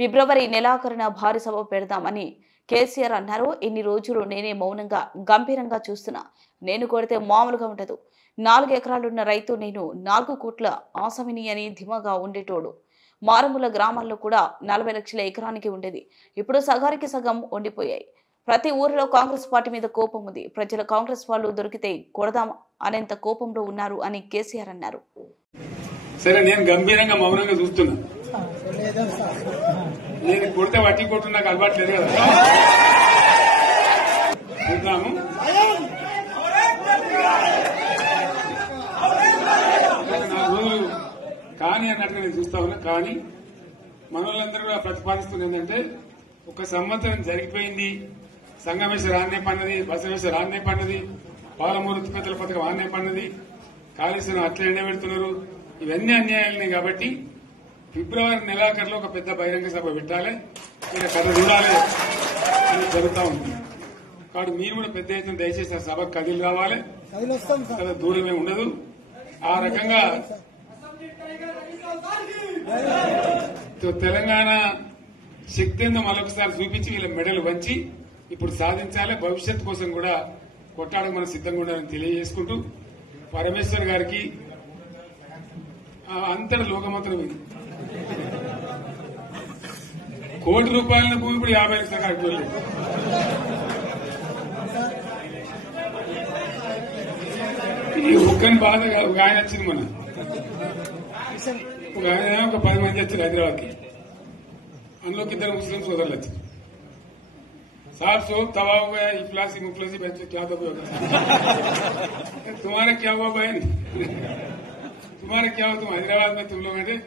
ఫిబ్రవరి నెలాఖరున భారీ సభ పెడదామని కేసీఆర్ అన్నారు. ఇన్ని రోజులు నేనే మౌనంగా గంభీరంగా చూస్తున్నా. నేను కొడితే మామూలుగా ఉండదు. 4 ఎకరాలున్న రైతు నేను 4 కోట్ల ఆసామిని అని ధీమాగా ఉండేటోడు. మారుమూల గ్రామాల్లో కూడా 40 లక్షల ఎకరానికి ఉండేది. ఇప్పుడు సగానికి సగం ఉండిపోయాయి. ప్రతి ఊరిలో కాంగ్రెస్ పార్టీ మీద కోపం ఉంది. ప్రజలు కాంగ్రెస్ వాళ్ళు దొరికితే కొడదాం అనేంత కోపంలో ఉన్నారు అని కేసీఆర్ అన్నారు. సరే, నేను గంభీరంగా మౌనంగా చూస్తున్నా. నేను కొడితే వట్టి కొట్టు నాకు అలవాటు లేదు కదా. చూద్దాము. నా రోజులు కానీ అన్నట్టుగా నేను చూస్తా ఉన్నా. కానీ మనోళ్ళందరూ కూడా ప్రతిపాదిస్తున్న ఏంటంటే, ఒక సంవత్సరం జరిగిపోయింది. సంగమేశ్వర ఆన్నే పన్నది, బసవేశ్వర ఆన్నే పన్నది, పాలమూరు ఉత్పత్తుల పథకం ఆన్నే పన్నది, కాళేశ్వరం అట్లా ఎండబెడుతున్నారు. ఇవన్నీ అన్యాయాలనే. కాబట్టి ఫిబ్రవరి నెలాఖరులో ఒక పెద్ద బహిరంగ సభ పెట్టాలి, ఇలా కథ చూడాలి అని జరుగుతూ ఉంది. కాబట్టి మీరు కూడా పెద్ద ఎత్తున దయచేసి ఆ సభకు కదిలి రావాలి. కదా దూరమే ఉండదు. ఆ రకంగా తెలంగాణ శక్తి ఏందో మరొకసారి చూపించి వీళ్ళ మెడలు వంచి ఇప్పుడు సాధించాలి. భవిష్యత్తు కోసం కూడా కొట్టాడకు మనం సిద్ధంగా ఉండాలని తెలియజేసుకుంటూ, పరమేశ్వర్ గారికి అంతటి లోకమంతరం ఇది. కోటి రూపాయల భూమి ఇప్పుడు 50 లక్షల కట్టుకోలేదు. ఈ ఒక్కని బాధ ఒక ఆయన వచ్చింది. మన ఒక ఆయన ఒక 10 మంది వచ్చారు హైదరాబాద్కి. అందులోకి 2 ముస్లిం సోదరులు వచ్చారు. साहब सोप तवा हो गया, इफलासी मुफलसी बच्चे क्या दबे हो गए. तुम्हारा क्या हुआ बहन, तुम्हारा क्या हुआ? तुम हैदराबाद में तुम लोग हैं.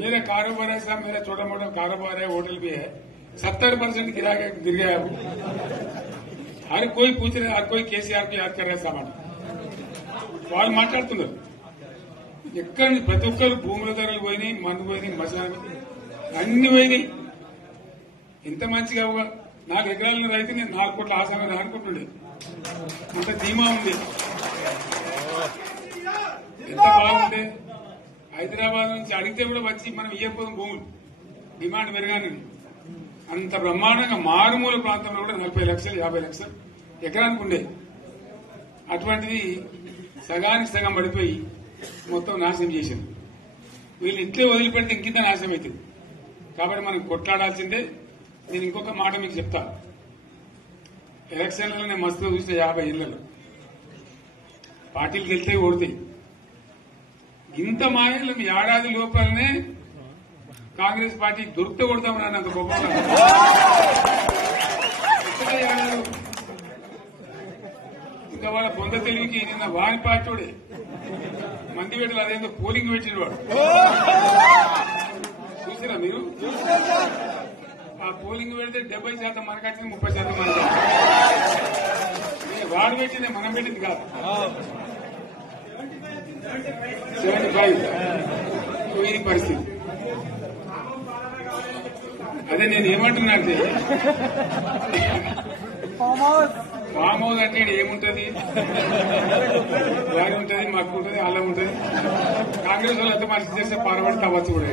मेरा कारोबार है साहब, मेरा छोटा मोटा कारोबार है, होटल भी है. 70% गिरा गिर गया. हर कोई पूछ रहे, हर कोई केसीआर को याद कर रहा है सामान. వాళ్ళు మాట్లాడుతున్నారు. ఎక్కడ ప్రతి ఒక్కరు భూముల ధరలు పోయినాయి, మందు పోయినాయి, మసాలా అన్ని పోయినాయి. ఎంత మంచిగా 4 ఎకరాల రైతు నేను 4 కోట్ల ఆసామని అనుకుంటుండే. అంత ధీమా ఉంది. ఎంత బాగుంటే హైదరాబాద్ నుంచి అడిగితే కూడా వచ్చి మనం ఇయ్యకపోదాం భూములు, డిమాండ్ పెరగాలని. అంత బ్రహ్మాండంగా మారుమూల ప్రాంతంలో కూడా 40 లక్షలు 50 లక్షలు ఎకరానికి ఉండే. అటువంటిది సగానికి సగం పడిపోయి మొత్తం నాశనం చేశారు. వీళ్ళు ఇట్లే వదిలిపెడితే ఇంకింత నాశనం అవుతుంది. కాబట్టి మనం కొట్లాడాల్సిందే. నేను ఇంకొక మాట మీకు చెప్తా. ఎలక్షన్లలో నేను మస్తుగా చూసిన 50 ఏళ్లలో పార్టీలు గెలితే ఓడితే ఇంత మాయలు ఏడాది లోపలనే కాంగ్రెస్ పార్టీ దొరికితే కొడతాం రానంత గొప్ప. ఇంకా వాళ్ళ పొంద తెలివికి నిన్న వారి పార్టీడే మంది పెట్టలు అదేందో పోలింగ్ పెట్టిన వాడు చూసారా మీరు? ఆ పోలింగ్ పెడితే 70% మనకు వచ్చింది, 30% మనకు. వాడు పెట్టింది మనం పెట్టింది కాదు. 75 ఇది పరిస్థితి. అదే నేను ఏమంటున్నా అంటే, ఫామ్ హౌస్ అంటే ఏముంటది, వారి ఉంటది, మాకు ఉంటది, అల్లం ఉంటది. కాంగ్రెస్ వాళ్ళు ఎంత మంచి చేస్తే పారబడి తవ్వచ్చు కూడా.